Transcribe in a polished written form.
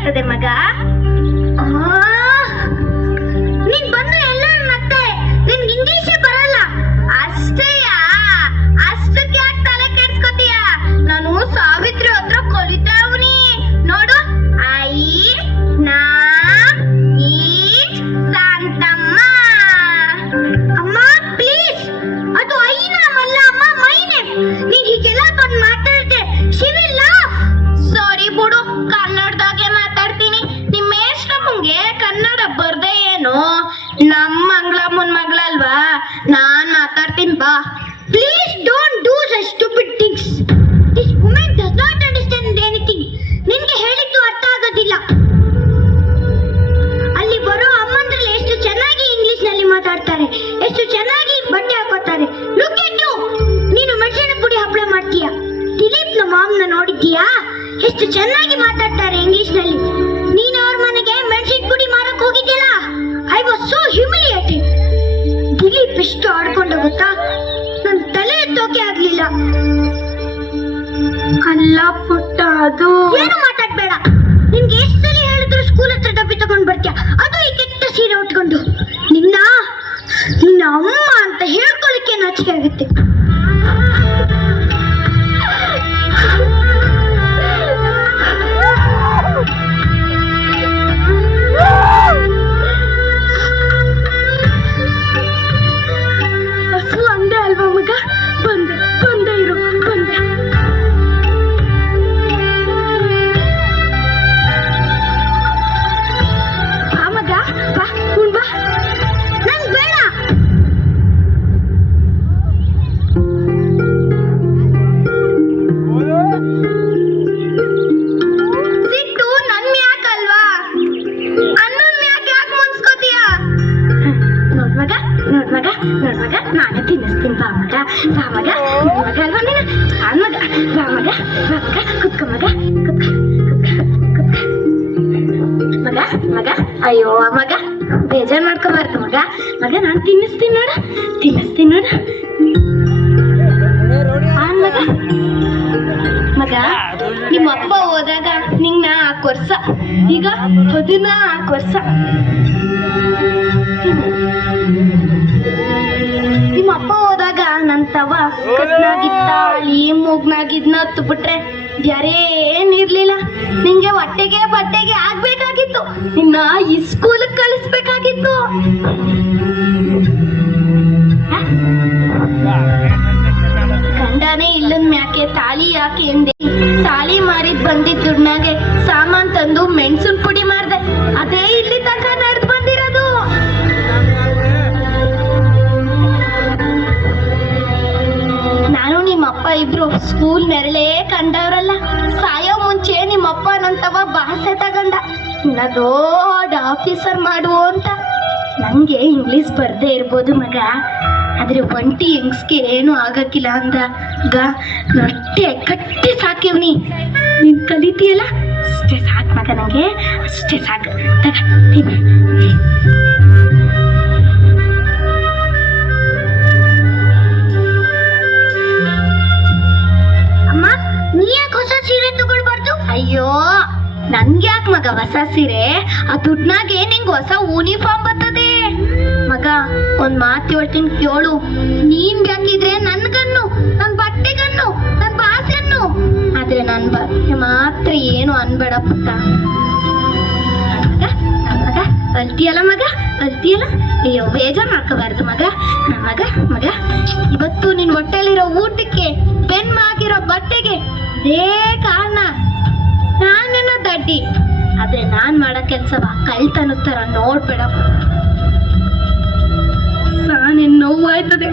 ಆಯ್ತದೆ ಮಗ. ನೀನ್ ಬಂದ್ರೆ ಎಲ್ಲ ಮತ್ತೆ ನಿನ್ಗೆ ಇಂಗ್ಲಿಷೇ ಬರಲ್ಲ ಅಷ್ಟೇಯಾ? ಅಷ್ಟಕ್ಕೆ ಯಾಕೆ ತಲೆ ಕೆಡ್ಸ್ಕೊತೀಯ? ನಾನು ಸಾವಿತ್ರಿ ಹತ್ರ ಕಲಿತಾವ್ನಿ ನೋಡು. ಐ ನಾ ಈಟ್ ಶಾಂತಮ್ಮ. ಅಮ್ಮ ಪ್ಲೀಸ್, ಅದು ಐ ನಾಮ್ ಅಲ್ಲ ಅಮ್ಮ, ಮೈ ನೇಮ್. ನೀನ್ ಹೀಗೆಲ್ಲ ಬಂದು ಮಾತಾಡ್ದೆ ಶಿವಿಲ್ಲ. ಸಾರಿ ಬಿಡು, ಕನ್ನಡದಾಗೆ ಮಾತಾಡ್ತೀನಿ. ನಿಮ್ಮ ಮೇಷ್ಟ್ರಮ್ಮಂಗೆ ಕನ್ನಡ ಬರ್ದೆ ಏನು? ನಮ್ಮ ಮಂಗಳಮ್ಮನ ಮಗಳಲ್ವಾ, ನಾನ್ ಮಾತಾಡ್ತೀನಿ ಬಾ. Please don't do such stupid things. This women does not understand anything. ನಿನ್ಗೆ ಹೇಳಿದ್ದು ಅರ್ಥ ಆಗೋದಿಲ್ಲ. ಅಲ್ಲಿ ಬರೋ ಅಮ್ಮಂದ್ರಲ್ಲಿ ಎಷ್ಟು ಚೆನ್ನಾಗಿ ಇಂಗ್ಲಿಷ್ ನಲ್ಲಿ ಮಾತಾಡ್ತಾರೆ, ಎಷ್ಟು ಚೆನ್ನಾಗಿ ಬಟ್ಟೆ ಹಾಕೋತಾರೆ. Look at U. ನೀನು ಮೆಣಸಿನ ಪುಡಿ ಹಪ್ಪಳ ಮಾಡ್ತೀಯ. ದಿಲೀಪ್ ನ ಮಾಮ್ನ ನೋಡಿದ್ದೀಯಾ? ಎಷ್ಟು ಚೆನ್ನಾಗಿ ಮಾತಾಡ್ತಾರೆ ಇಂಗ್ಲಿಷ್ ನಲ್ಲಿ. ನೀನು ಅವ್ರ ಮನೆಗೆ ಮೆಣಸಿನ ಪುಡಿ ಮಾರಕ್ ಹೋಗಿದ್ಯಲ್ಲ, ಐ ವಾಸ್ ಸೋ ಹ್ಯೂಮಿಲಿಯೇಟೆಡ್. ದಿಲೀಪ್ ಎಷ್ಟು ಆಡ್ಕೊಂಡು ಗೊತ್ತಾ, ನನ್ ತಲೆ ಎತ್ತೋಕೆ ಆಗ್ಲಿಲ್ಲ. ಅಲ್ಲ ಪುಟ್ಟ, ಅದು ಏನು ಮಾತಾಡ್ಬೇಡ. ನಿನ್ಗೆ ಎಷ್ಟು ಸಲ ಹೇಳಿದ್ರು ಸ್ಕೂಲ್ ಹತ್ರ ಡಬ್ಬಿ ತಗೊಂಡ್ ಬರ್ತೀಯ, ಅದು ಈ ಕೆಟ್ಟ ಸೀರೆ ಉಟ್ಕೊಂಡು. ನಿನ್ನ ಅಮ್ಮ ಅಂತ ಹೇಳ್ಕೊಳಕ್ಕೆ ನಾಚಿಕೆ ಆಗುತ್ತೆ. ಹಸು ಅಂದೆ ಅಲ್ವಾ ಮಗ? ಬಂದೆ ಬಂದೆ ಇರು, ಬಂದೆ. ಬಾ ಮಗ, ಬಾ ಉಣ್ ಬಾ. ನಂಗ್ ಬೇಡ. ಸಿಟ್ಟು ನನ್ ಮ್ಯಾಕಲ್ವಾ, ಅನ್ನನ್ ಮ್ಯಾಕ್ ಯಾಕೆ ಮುನ್ಸ್ಕೋತೀಯ? ನೋಡ್ ಮಗ, ನೋಡ್ ಮಗ, ನೋಡ್ ಮಗ, ನಾನೇ ತಿನ್ನಿಸ್ತೀನಿ. ಬಾ ಮಗ, ಬಾ ಮಗ, ನನ್ ಮಗ ಅಲ್ವಾ ನೀನು? ಬಾ ಮಗ, ಬಾ ಮಗ, ಬಾ ಮಗ, ಕುತ್ಕೊ ಮಗ, ಕುತ್ಕೊ, ಕುತ್ಕೊ, ಕುತ್ಕೊ. ಮಗ, ಮಗ, ಅಯ್ಯೋ ಮಗ, ಬೇಜಾರ್ ಮಾಡ್ಕೋಬಾರ್ದು ಮಗ. ಮಗ ನಾನು ತಿನ್ನಿಸ್ತೀನಿ ನೋಡ, ತಿನ್ನಿಸ್ತೀನಿ ನೋಡ. ಮಗ, ಮಗ, ನಿಮ್ಮ ಅಪ್ಪ ಹೋದಾಗ ನಿಂಗ್ 4 ವರ್ಷ, ಈಗ 14 ವರ್ಷ. ನಿಮ್ಮ ಅಪ್ಪ ಹೋದಾಗ ನನ್ ತವ ಕತ್ನಾಗಿದ್ದಾಳಿ ಮೂಗ್ನಾಗಿದ್ನ ಹತ್ತು ಬಿಟ್ರೆ ಬ್ಯಾರೆ ಏನಿರ್ಲಿಲ್ಲ. ನಿಂಗೆ ಹೊಟ್ಟೆಗೆ ಬಟ್ಟೆಗೆ ಆಗ್ಬೇಕಾಗಿತ್ತು, ನಿನ್ನ ಈ ಸ್ಕೂಲ್ ಕಳಿಸ್ಬೇಕಾಗಿತ್ತು. ಗಂಡನೇ ಇಲ್ಲನ್ ಮ್ಯಾಕೆ ತಾಳಿ ಯಾಕೆ ಎಂದೆ. ತಾಳಿ ಮಾರಿದ್ ಬಂದಿದ್ ದುಡ್ನಾಗೆ ಸಾಮಾನ್ ತಂದು ಮೆಣಸಿನ ಪುಡಿ ಮಾಡ್ದೆ. ಅದೇ ಇಲ್ಲಿ ತನಕ ನಡೆದು ಬಂದಿರೋದು. ನಾನು ನಿಮ್ಮಪ್ಪ ಇಬ್ರು ಸ್ಕೂಲ್ ನೆರಳೇ ಕಂಡವ್ರಲ್ಲ. ಸಾಯೋ ಮುಂಚೆ ನಿಮ್ಮಪ್ಪ ನಂತವ ಭಾಷೆ ತಗಂಡ, ಇನ್ನ ದೊಡ್ಡ ಆಫೀಸರ್ ಮಾಡು ಅಂತ. ನಂಗೆ ಇಂಗ್ಲಿಷ್ ಬರ್ದೇ ಇರ್ಬೋದು ಮಗ, ಆದ್ರೆ ಒಂಟಿ ಹೆಂಗ್ಸ್ಗೆ ಏನು ಆಗಕ್ಕಿಲ್ಲ ಅಂದಾಗ ಹೊಟ್ಟೆ ಕಟ್ಟಿ ಸಾಕಿವ್ನಿ. ನೀನ್ ಕಲಿತೀಯಲ್ಲ ಅಷ್ಟೇ ಸಾಕು ಮಗ, ನಂಗೆ ಅಷ್ಟೇ ಸಾಕು. ತಗ ತಿನ್ನು. ಅಮ್ಮ, ನೀ ಯಾಕೆ ಹೊಸ ಸೀರೆ ತಗೊಳ್ಬಾರ್ದು? ಅಯ್ಯೋ, ನನ್ಗೆ ಯಾಕೆ ಮಗ ಹೊಸ ಸೀರೆ? ಆ ದುಡ್ನಾಗೆ ನಿಂಗೆ ಹೊಸ ಯೂನಿಫಾರ್ಮ್ ಬರ್ತದೆ ಮಗ. ಒಂದ್ ಮಾತು ಹೇಳ್ತೀನಿ ಕೇಳು, ನೀನ್ ಬೇಕಿದ್ರೆ ನನ್ಗನ್ನು, ನನ್ ಬಟ್ಟೆಗನ್ನು, ನನ್ ಭಾಷೆಯನ್ನು, ಆದ್ರೆ ನನ್ ಬಗ್ಗೆ ಮಾತ್ರ ಏನು ಅನ್ಬೇಡ ಪುಟ್ಟ. ಮಗ ಅಲ್ತಿಯಲ್ಲ ಮಗ, ಅಲ್ತಿಯಲ್ಲ? ಅಯ್ಯೋ ಬೇಜಾರ್ ಮಾಡ್ಕೋಬಾರ್ದು ಮಗ. ಮಗ ಮಗ, ಇವತ್ತು ನಿನ್ ಹೊಟ್ಟೆಲಿರೋ ಊಟಕ್ಕೆ, ಬೆನ್ಮಾಗಿರೋ ಬಟ್ಟೆಗೆ ಅದೇ ಕಾರಣ. ನಾನೇನೋ ದಡ್ಡಿ, ಆದ್ರೆ ನಾನ್ ಮಾಡೋ ಕೆಲ್ಸವ ಕಳ್ತನ ತರ ನೋಡ್ಬೇಡ. ನಾನೇನ್ ನೋವಾಯ್ತದೆ.